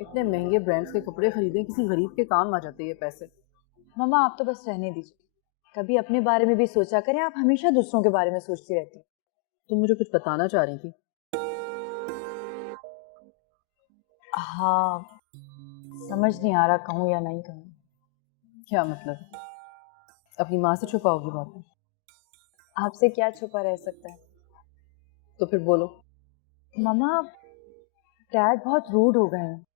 इतने महंगे ब्रांड्स के कपड़े खरीदें, किसी गरीब के काम आ जाते हैं पैसे। मम्मा आप तो बस रहने दीजिए, कभी अपने बारे में भी सोचा करें, आप हमेशा दूसरों के बारे में सोचती रहती हैं। तुम मुझे कुछ बताना चाह रही थी? हाँ, समझ नहीं आ रहा कहूँ या नहीं कहूँ। क्या मतलब? अपनी माँ से छुपाओगी बातें? आपसे क्या छुपा रह सकता है। तो फिर बोलो। मम्मा डैड बहुत रूड हो गए हैं,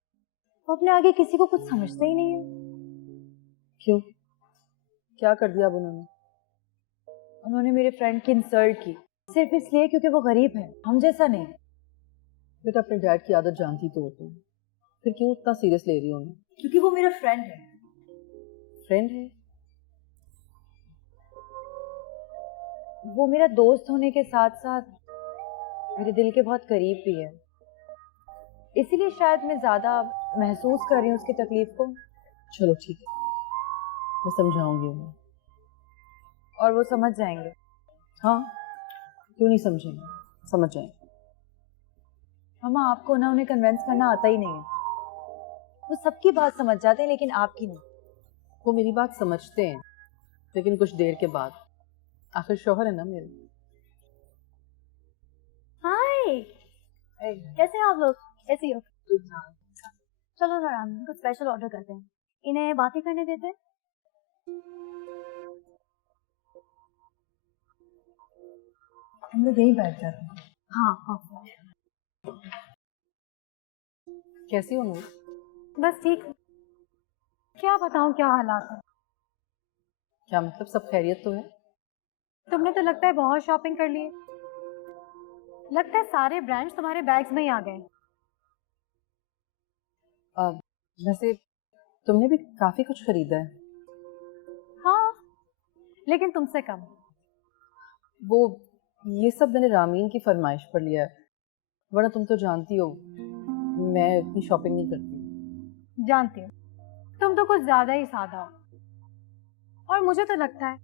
वो अपने आगे किसी को कुछ समझते ही नहीं है। क्यों? क्या कर दिया अब उन्होंने? उन्होंने मेरे फ्रेंड की इंसल्ट की, सिर्फ इसलिए क्योंकि वो गरीब है, हम जैसा नहीं। बेटा अपने डैड की आदत जानती तो हो तुम, फिर क्यों इतना सीरियस ले रही हो उन्हें? क्योंकि वो मेरा फ्रेंड है। फ्रेंड है? वो मेरा दोस्त होने के साथ साथ मेरे दिल के बहुत करीब भी है, इसीलिए शायद मैं ज्यादा महसूस कर रही हूँ उसकी तकलीफ को। चलो ठीक है, मैं समझाऊंगी उन्हें। और वो समझ जाएंगे। हाँ, क्यों नहीं समझेंगे, समझ जाएंगे। मामा आपको ना उन्हें कन्विंस करना आता ही नहीं है, वो सबकी बात समझ जाते हैं लेकिन आपकी नहीं। वो मेरी बात समझते हैं, लेकिन कुछ देर के बाद। आखिर शौहर है ना मेरे। हाय, कैसे हैं आप लोग? कैसी हो? चलो जरा हम कुछ स्पेशल ऑर्डर करते हैं, इन्हें बातें करने देते हैं। हम लोग यहीं बैठ जाते हैं। हाँ हाँ, कैसी हो नूर? बस ठीक। क्या बताऊं क्या हालात है। क्या मतलब, सब खैरियत तो है? तुमने तो लगता है बहुत शॉपिंग कर ली है। लगता है सारे ब्रांड्स तुम्हारे बैग्स में ही आ गए। वैसे तुमने भी काफी कुछ खरीदा है। हाँ, लेकिन तुमसे कम। वो ये सब मैंने रामीन की फरमाइश पर लिया है, वरना तुम तो जानती हो मैं इतनी शॉपिंग नहीं करती। जानती हूँ, तुम तो कुछ ज्यादा ही सादा हो। और मुझे तो लगता है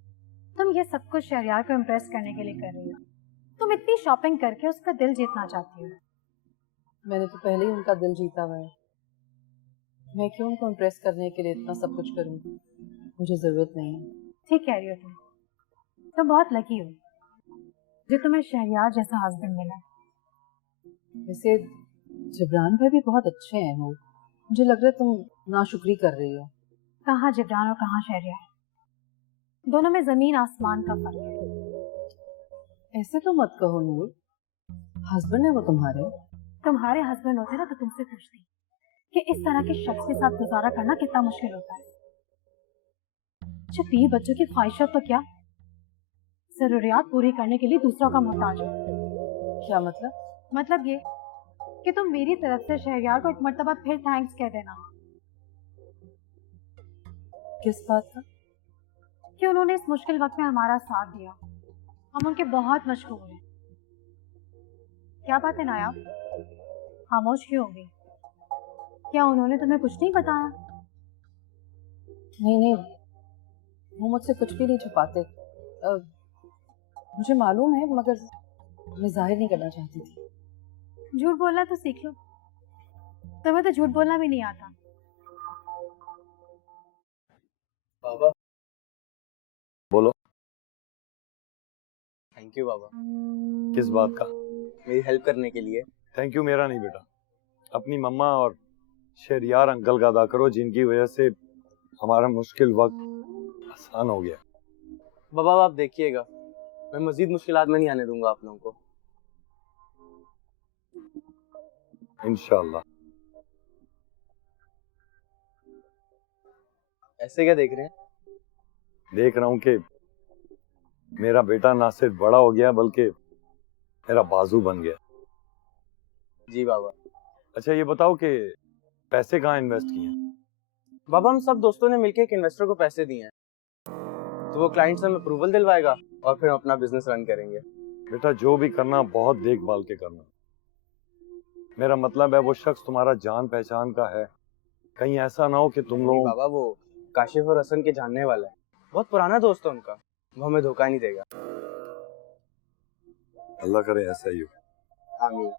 तुम ये सब कुछ शहरयार को इम्प्रेस करने के लिए कर रही हो। तुम इतनी शॉपिंग करके उसका दिल जीतना चाहती हो। मैंने तो पहले ही उनका दिल जीता हुआ है, मैं क्यों उनको इम्प्रेस करने के लिए इतना सब कुछ करूँगी? मुझे जरूरत नहीं है। ठीक कह रही हो तुम बहुत लकी हो जो तुम्हें शहरयार जैसा हस्बैंड मिला। वैसे जिब्रान भाई भी बहुत अच्छे हैं वो, मुझे लग रहा है तुम नाशुक्री कर रही हो। कहाँ जिब्रान और कहाँ शहरयार, दोनों में जमीन आसमान का फर्क है। ऐसे तो मत कहो नूर, हस्बैंड है वो तुम्हारे हस्बैंड होते ना तो तुमसे पूछती कि इस तरह के शख्स के साथ गुजारा करना कितना मुश्किल होता है। जो 20 बच्चों की ख्वाहिशत तो क्या, जरूरियात पूरी करने के लिए दूसरों का मोहताज हो। क्या मतलब? मतलब ये कि तुम मेरी तरफ से शहरयार को एक मर्तबा फिर थैंक्स कह देना। किस बात का? कि उन्होंने इस मुश्किल वक्त में हमारा साथ दिया, हम उनके बहुत मशहूर हैं। क्या बात है नायाब, खामोश क्यों होगी? क्या उन्होंने तुम्हें कुछ नहीं बताया? नहीं, वो मुझसे कुछ भी नहीं छुपाते। मुझे मालूम है, मगर मैं जाहिर नहीं करना चाहती थी। झूठ बोलना तो सीख लो, तुम्हें तो झूठ बोलना भी नहीं आता। बाबा बोलो। थैंक यू बाबा। किस बात का? मेरी हेल्प करने के लिए। थैंक यू मेरा नहीं बेटा, अपनी मम्मा और शहरयार अंकल का अदा करो, जिनकी वजह से हमारा मुश्किल वक्त आसान हो गया। बाबा आप देखिएगा, मैं मजीद मुश्किलात में नहीं आने दूंगा आप लोगों को। इंशाल्लाह। ऐसे क्या देख रहे हैं? देख रहा हूँ कि मेरा बेटा ना सिर्फ बड़ा हो गया बल्कि मेरा बाजू बन गया। जी बाबा। अच्छा ये बताओ कि पैसे कहाँ इन्वेस्ट किए हैं? बाबा हम सब दोस्तों ने मिलकर एक इन्वेस्टर को पैसे दिए हैं, तो वो क्लाइंट से हमें अप्रूवल दिलवाएगा और फिर हम अपना बिजनेस रन करेंगे। बेटा जो भी करना बहुत देखभाल के करना। मेरा मतलब है वो शख्स तुम्हारा जान पहचान का है, कहीं ऐसा ना हो कि तुम लोग। बाबा वो काशिफ और हसन के जानने वाला है, बहुत पुराना दोस्त है उनका, वो हमें धोखा नहीं देगा। अल्लाह करे ऐसा ही हो। आमीन।